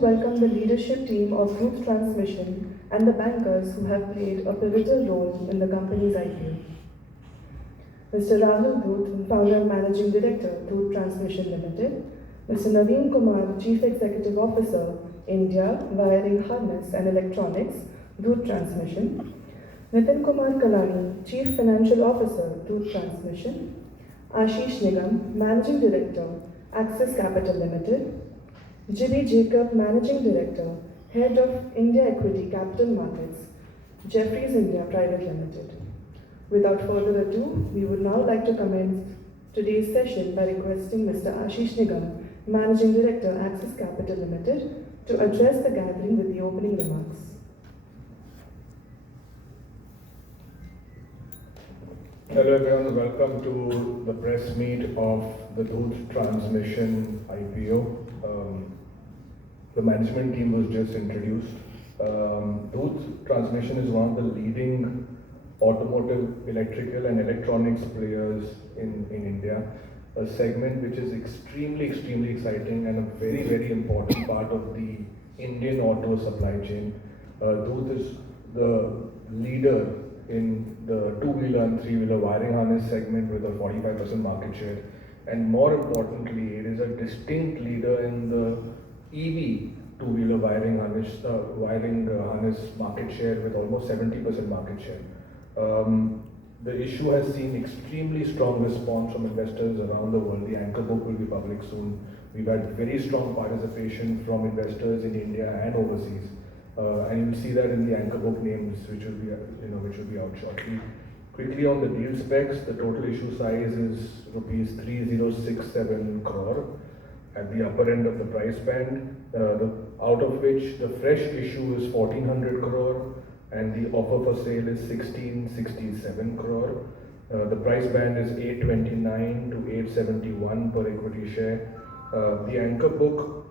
Welcome the leadership team of Dhoot Transmission and the bankers who have played a pivotal role in the company's IPO. Mr. Rahul Dhoot, founder and managing director, Dhoot Transmission Limited. Mr. Naveen Kumar, chief executive officer, India, wiring harness and electronics, Dhoot Transmission. Nitin Kumar Kalani, chief financial officer, Dhoot Transmission. Ashish Nigam, managing director, Axis Capital Limited. Jimmy Jacob, Managing Director, Head of India Equity Capital Markets, Jefferies India Private Limited. Without further ado, we would now like to commence today's session by requesting Mr. Ashish Nigam, Managing Director, Axis Capital Limited, to address the gathering with the opening remarks. Hello everyone, welcome to the press meet of the Dhoot Transmission IPO. The management team was just introduced. Dhoot Transmission is one of the leading automotive, electrical and electronics players in India, a segment which is extremely exciting and a very important part of the Indian auto supply chain. Dhoot is the leader in the two-wheeler and three-wheeler wiring harness segment with a 45% market share. And more importantly, it is a distinct leader in the EV two-wheeler wiring harness market share with almost 70% market share. The issue has seen extremely strong response from investors around the world. The anchor book will be public soon. We've had very strong participation from investors in India and overseas. And you'll see that in the anchor book names, which will be out shortly. Quickly on the deal specs, the total issue size is rupees 3067 crore at the upper end of the price band, out of which the fresh issue is 1400 crore and the offer for sale is 1667 crore. The price band is 829 to 871 per equity share. The anchor book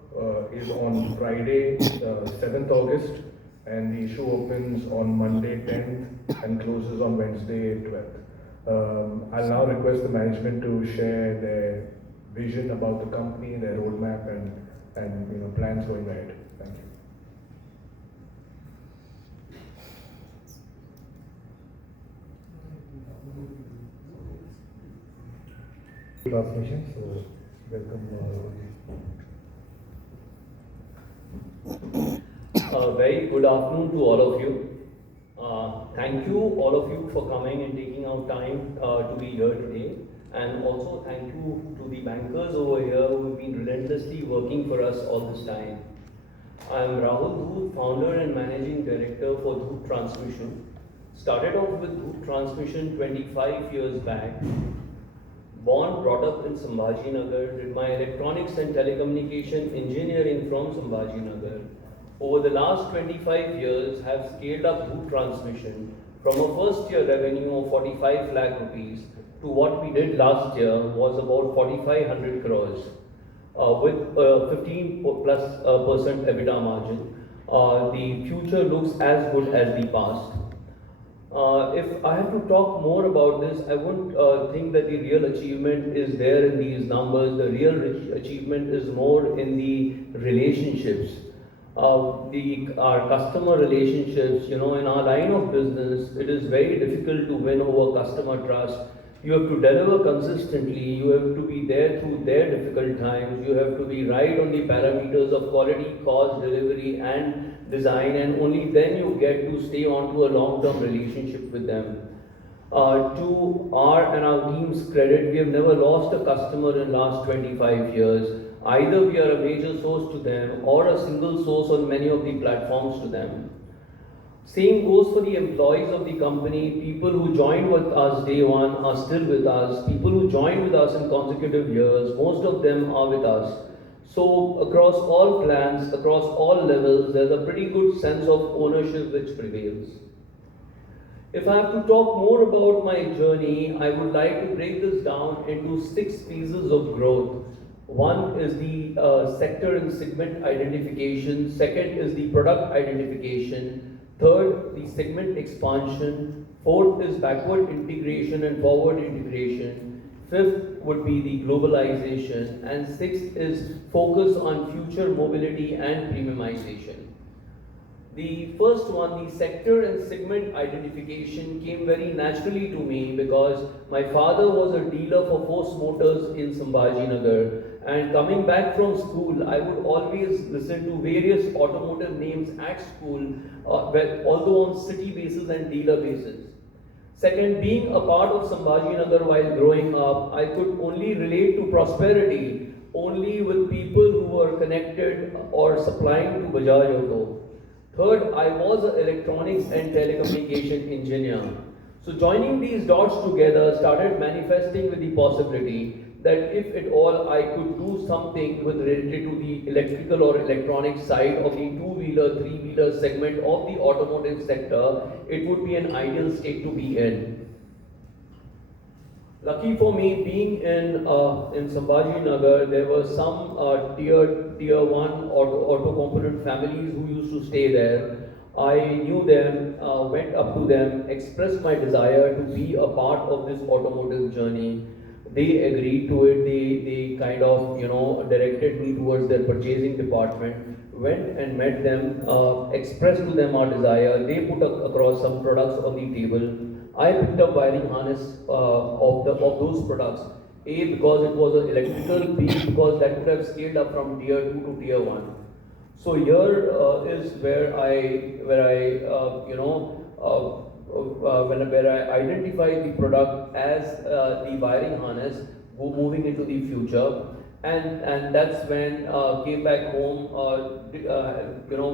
is on Friday, 7th August, and the issue opens on Monday 10th and closes on Wednesday 12th. I'll now request the management to share their vision about the company, their roadmap and plans going ahead. Thank you. Transmission, so welcome. Very good afternoon to all of you. Thank you all of you for coming and taking out time to be here today. And also thank you to the bankers over here who have been relentlessly working for us all this time. I am Rahul Dhoot, founder and managing director for Dhoot Transmission. Started off with Dhoot Transmission 25 years back. Born, brought up in Sambhajinagar, did my electronics and telecommunication engineering from Sambhajinagar. Over the last 25 years, have scaled up Dhoot Transmission from a first year revenue of 45 lakh rupees to what we did last year was about 4500 crores with 15 plus percent EBITDA margin. The future looks as good as the past. If I have to talk more about this, I won't think that the real achievement is there in these numbers. The real achievement is more in the relationships. Our customer relationships, in our line of business, it is very difficult to win over customer trust. You have to deliver consistently, you have to be there through their difficult times, you have to be right on the parameters of quality, cost, delivery and design, and only then you get to stay on to a long-term relationship with them. To our and our team's credit, we have never lost a customer in last 25 years. Either we are a major source to them or a single source on many of the platforms to them. Same goes for the employees of the company. People who joined with us day one are still with us. People who joined with us in consecutive years, most of them are with us. So across all plans, across all levels, there's a pretty good sense of ownership which prevails. If I have to talk more about my journey, I would like to break this down into 6 pieces of growth. One is the sector and segment identification. Second is the product identification. Third, the segment expansion. Fourth is backward integration and forward integration. Fifth would be the globalization, and sixth is focus on future mobility and premiumization. The first one, the sector and segment identification, came very naturally to me because my father was a dealer for Force Motors in Sambhajinagar, and coming back from school, I would always listen to various automotive names at school, although on city basis and dealer basis. Second, being a part of Sambhajinagar while growing up, I could only relate to prosperity only with people who were connected or supplying to Bajaj Auto. Third, I was an electronics and telecommunication engineer. So joining these dots together started manifesting with the possibility that if at all I could do something with related to the electrical or electronic side of the two-wheeler, three-wheeler segment of the automotive sector, it would be an ideal state to be in. Lucky for me, being in Sambhajinagar, there were some tier one auto component families who used to stay there. I knew them, went up to them, expressed my desire to be a part of this automotive journey. They agreed to it. They kind of directed me towards their purchasing department. Went and met them, expressed to them our desire. They put across some products on the table. I picked up wiring harness of those products. A, because it was an electrical. B, because that could have scaled up from tier 2 to tier 1. So here is where I identify the product as the wiring harness moving into the future. And that's when came back home,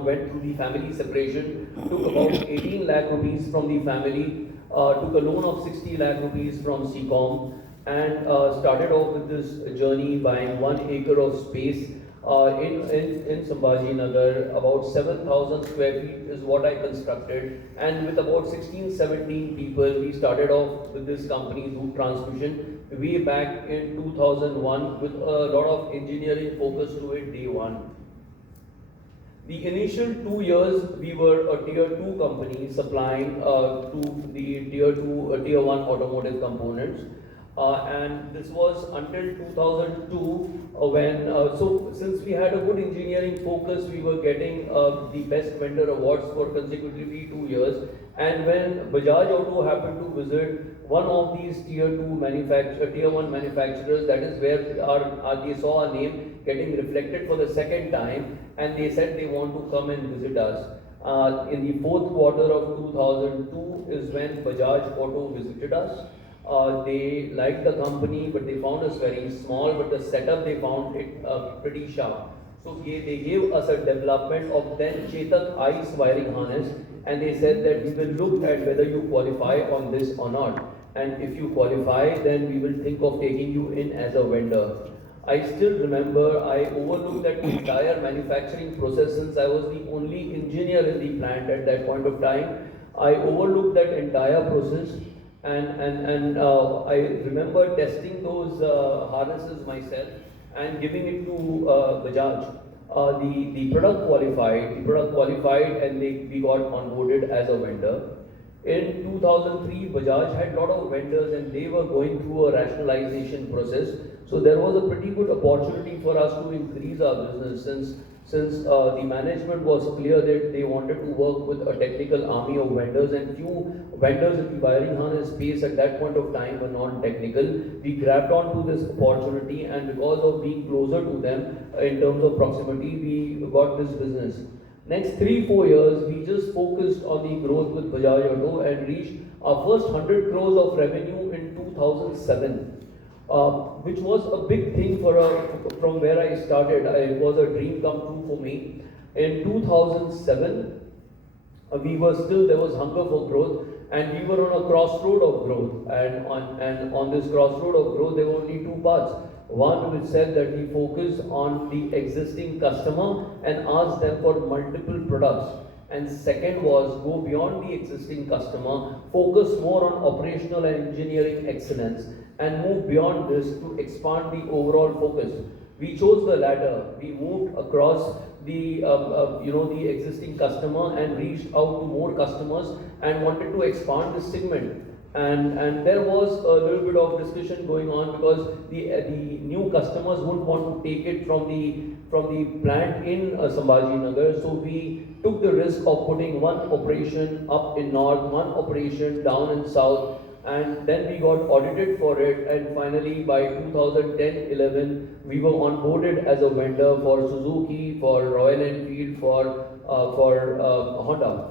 went through the family separation, took about 18 lakh rupees from the family, took a loan of 60 lakh rupees from CCOM, and started off with this journey buying 1 acre of space in Sambhajinagar. About 7,000 square feet is what I constructed, and with about 16, 17 people, we started off with this company, Dhoot Transmission, way back in 2001 with a lot of engineering focus to it day one. The initial 2 years, we were a tier 2 company supplying to the tier 1 automotive components. And this was until 2002 so since we had a good engineering focus, we were getting the best vendor awards for consecutively 2 years. And when Bajaj Auto happened to visit one of these tier 1 manufacturers, that is where they saw our name getting reflected for the second time, and they said they want to come and visit us. In the fourth quarter of 2002 is when Bajaj Auto visited us. They liked the company, but they found us very small, but the setup they found it pretty sharp. So they gave us a development of then Chetak ICE wiring harness, and they said that we will look at whether you qualify on this or not. And if you qualify, then we will think of taking you in as a vendor. I still remember I overlooked that entire manufacturing process since I was the only engineer in the plant at that point of time. I overlooked that entire process. And I remember testing those harnesses myself and giving it to Bajaj. The product qualified, and we got onboarded as a vendor. In 2003, Bajaj had a lot of vendors and they were going through a rationalization process. So there was a pretty good opportunity for us to increase our business since the management was clear that they wanted to work with a technical army of vendors, and few vendors in the wiring harness space at that point of time were non-technical. We grabbed onto this opportunity, and because of being closer to them in terms of proximity, we got this business. Next 3-4 years, we just focused on the growth with Bajaj Auto and reached our first 100 crores of revenue in 2007. Which was a big thing from where I started. It was a dream come true for me. In 2007, there was hunger for growth, and we were on a crossroad of growth. And on this crossroad of growth, there were only two paths. One which said that we focus on the existing customer and ask them for multiple products. And second was go beyond the existing customer, focus more on operational and engineering excellence, and move beyond this to expand the overall focus. We chose the latter. We moved across the existing customer and reached out to more customers and wanted to expand this segment. And there was a little bit of discussion going on because the new customers wouldn't want to take it from the plant in Sambhaji Nagar. So we took the risk of putting one operation up in north, one operation down in south, and then we got audited for it, and finally by 2010-11 we were onboarded as a vendor for Suzuki, for Royal Enfield, for Honda.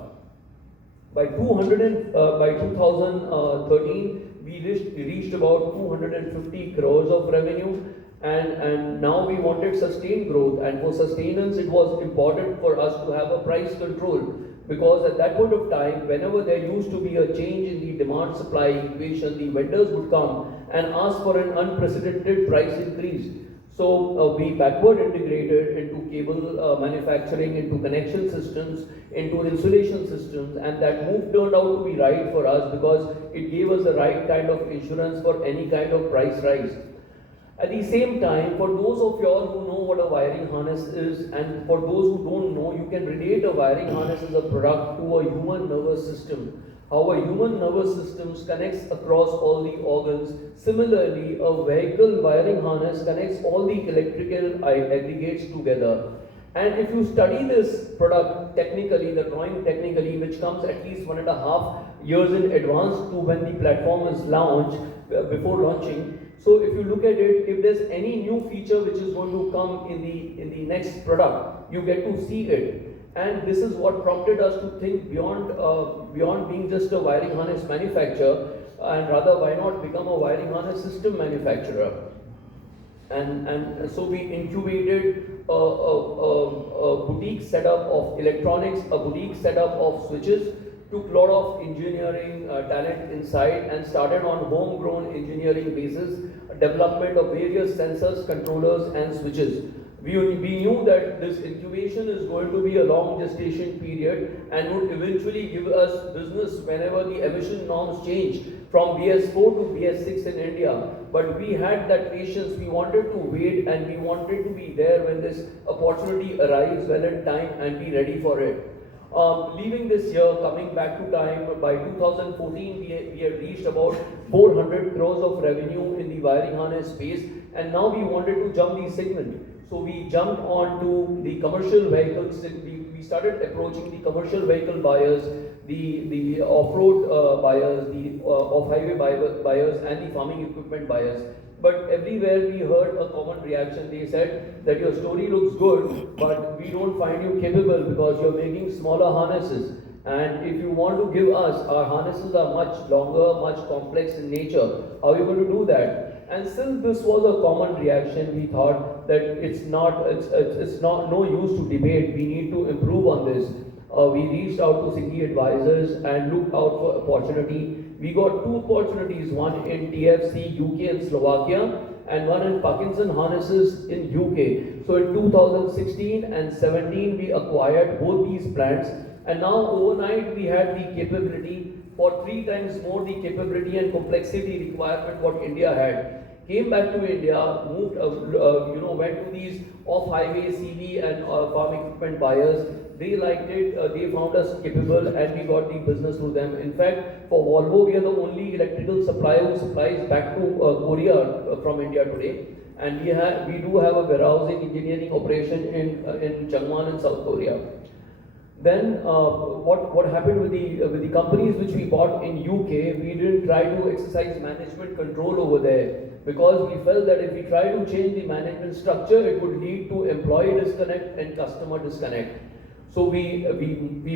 By 2013, we reached about 250 crores of revenue, and now we wanted sustained growth. And for sustenance, it was important for us to have a price control, because at that point of time, whenever there used to be a change in the demand-supply equation, the vendors would come and ask for an unprecedented price increase. So we backward integrated into cable manufacturing, into connection systems, into insulation systems, and that move turned out to be right for us because it gave us the right kind of insurance for any kind of price rise. At the same time, for those of you all who know what a wiring harness is, and for those who don't know, you can relate a wiring harness as a product to a human nervous system. How a human nervous system connects across all the organs. Similarly, a vehicle wiring harness connects all the electrical aggregates together. And if you study this product technically, the drawing technically, which comes at least 1.5 years in advance to when the platform is launched, before launching. So if you look at it, if there's any new feature which is going to come in the next product, you get to see it. And this is what prompted us to think beyond being just a wiring harness manufacturer, and rather why not become a wiring harness system manufacturer. And so we incubated a boutique setup of electronics, a boutique setup of switches, took a lot of engineering talent inside and started on homegrown engineering basis, development of various sensors, controllers and switches. We knew that this incubation is going to be a long gestation period and would eventually give us business whenever the emission norms change from BS4 to BS6 in India. But we had that patience, we wanted to wait and we wanted to be there when this opportunity arrives well in time and be ready for it. Leaving this year, coming back to time, by 2014 we had reached about 400 crores of revenue in the wiring harness space, and now we wanted to jump the segment. So we jumped on to the commercial vehicles. We started approaching the commercial vehicle buyers, the off-road buyers, the off-highway buyers and the farming equipment buyers. But everywhere we heard a common reaction. They said that your story looks good, but we don't find you capable because you're making smaller harnesses. And if you want to give us, our harnesses are much longer, much complex in nature. How are you going to do that? And since this was a common reaction, we thought that it's not no use to debate. We need to improve on this. We reached out to City advisors and looked out for opportunity. We got two opportunities, one in TFC, UK and Slovakia, and one in Parkinson Harnesses in UK. So in 2016 and 17, we acquired both these plants, and now overnight we had the capability for 3 times more the capability and complexity requirement what India had. Came back to India, moved, went to these off-highway CV and farm equipment buyers. They liked it, they found us capable, and we got the business through them. In fact, for Volvo, we are the only electrical supplier who supplies back to Korea from India today. And we do have a warehousing engineering operation in Changwon in South Korea. Then what happened with the companies which we bought in UK? We didn't try to exercise management control over there because we felt that if we try to change the management structure, it would lead to employee disconnect and customer disconnect. So we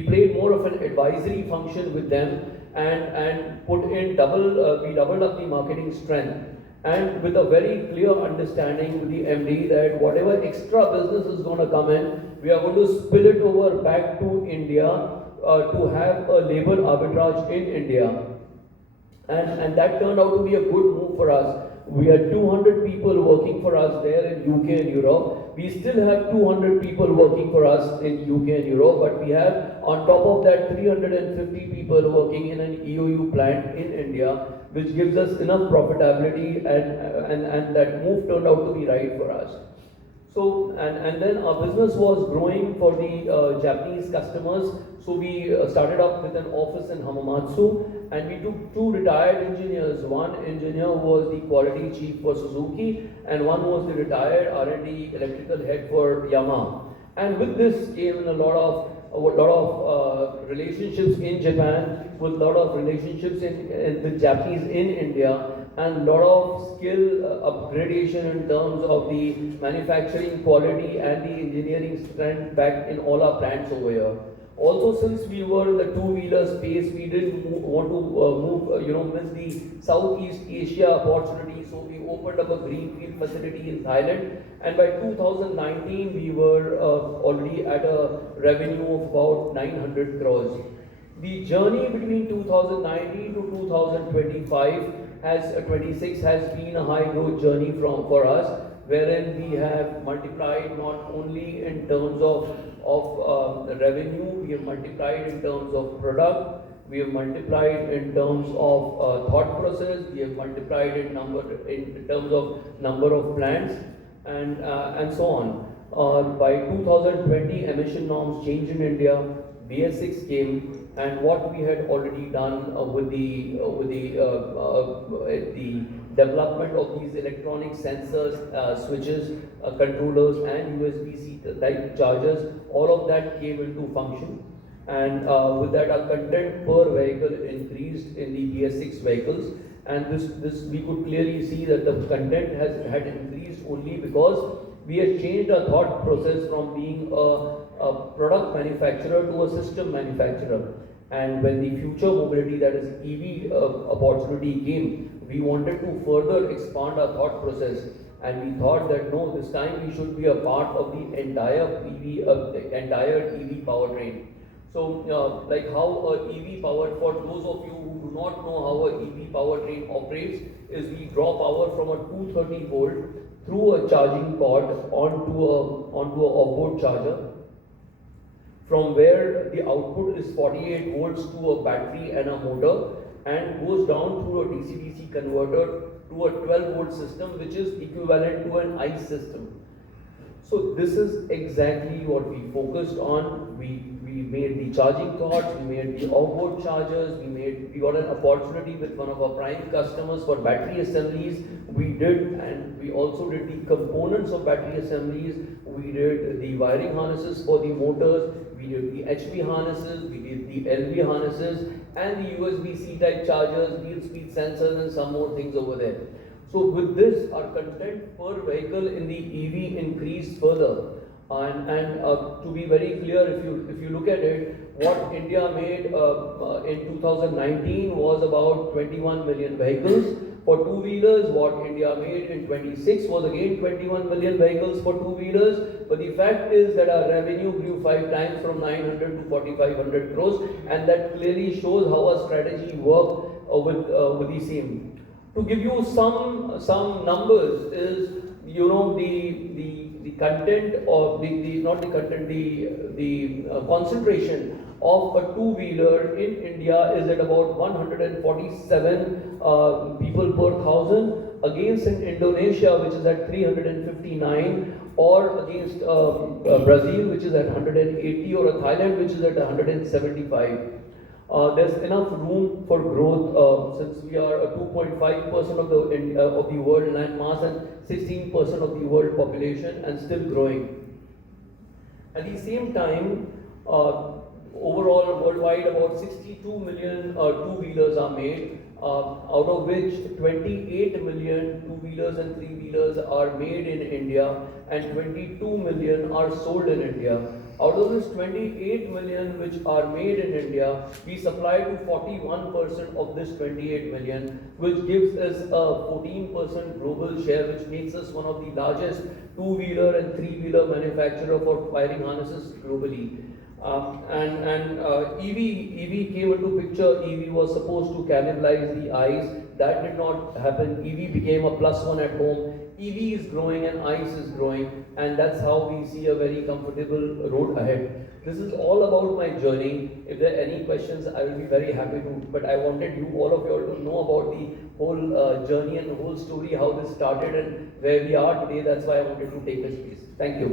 played more of an advisory function with them and we doubled up the marketing strength. And with a very clear understanding with the MD that whatever extra business is going to come in, we are going to spill it over back to India to have a labor arbitrage in India. And that turned out to be a good move for us. We had 200 people working for us there in UK and Europe. We still have 200 people working for us in UK and Europe, but we have on top of that 350 people working in an EOU plant in India, which gives us enough profitability, and that move turned out to be right for us. So, and then our business was growing for the Japanese customers. So we started up with an office in Hamamatsu, and we took two retired engineers. One engineer was the quality chief for Suzuki, and one was the retired R&D electrical head for Yamaha. And with this came in a lot of relationships in Japan, with a lot of relationships with Japanese in India, and a lot of skill upgradation in terms of the manufacturing quality and the engineering strength back in all our plants over here. Also, since we were in the two-wheeler space, we didn't want to miss the Southeast Asia opportunity. So we opened up a greenfield facility in Thailand, and by 2019 we were already at a revenue of about 900 crores. The journey between 2019 to 2025 has been a high growth journey for us, wherein we have multiplied not only in terms of revenue, we have multiplied in terms of product, we have multiplied in terms of thought process, we have multiplied in terms of number of plants, and so on. By 2020, emission norms changed in India. BS6 came, and what we had already done with the development of these electronic sensors, switches, controllers, and USB-C type chargers, all of that came into function. And with that, our content per vehicle increased in the BS6 vehicles. And this we could clearly see that the content had increased only because we had changed our thought process from being a product manufacturer to a system manufacturer. And when the future mobility, that is EV opportunity came, we wanted to further expand our thought process, and we thought that no, this time we should be a part of the entire EV powertrain. So, like how a EV power, for those of you who do not know how a EV powertrain operates, is we draw power from a 230 volt through a charging cord onto a off-board charger, from where the output is 48 volts to a battery and a motor, and goes down through a DC-DC converter to a 12 volt system, which is equivalent to an ICE system. So this is exactly what we focused on. We made the charging cords, we made the off-board chargers, we got an opportunity with one of our prime customers for battery assemblies. We did, and we also did the components of battery assemblies. We did the wiring harnesses for the motors, we did the HV harnesses, we did the LV harnesses, and the USB-C type chargers, wheel speed sensors, and some more things over there. So with this, our content per vehicle in the EV increased further. And to be very clear, if you look at it, what India made in 2019 was about 21 million vehicles. For two-wheelers, what India made in 26 was again 21 million vehicles for two-wheelers. But the fact is that our revenue grew 5 times from 900 to 4,500 crores, and that clearly shows how our strategy worked with the same. To give you some numbers, is the content of the concentration of a two-wheeler in India is at about 147 people per thousand, against in Indonesia, which is at 359, or against Brazil, which is at 180, or Thailand, which is at 175. There's enough room for growth since we are 2.5% of the world land mass and 16% of the world population, and still growing. At the same time, overall worldwide about 62 million two-wheelers are made, out of which 28 million two-wheelers and three-wheelers are made in India, and 22 million are sold in India. Out of this 28 million which are made in India, we supply to 41% of this 28 million, which gives us a 14% global share, which makes us one of the largest two-wheeler and three-wheeler manufacturer for wiring harnesses globally. EV came into picture. EV was supposed to cannibalize the ICE. That did not happen. EV became a plus one at home. EV is growing and ICE is growing, and that's how we see a very comfortable road ahead. This is all about my journey. If there are any questions, I will be very happy to. But I wanted you, all of you, all to know about the whole journey and the whole story, how this started and where we are today. That's why I wanted to take this piece. Thank you.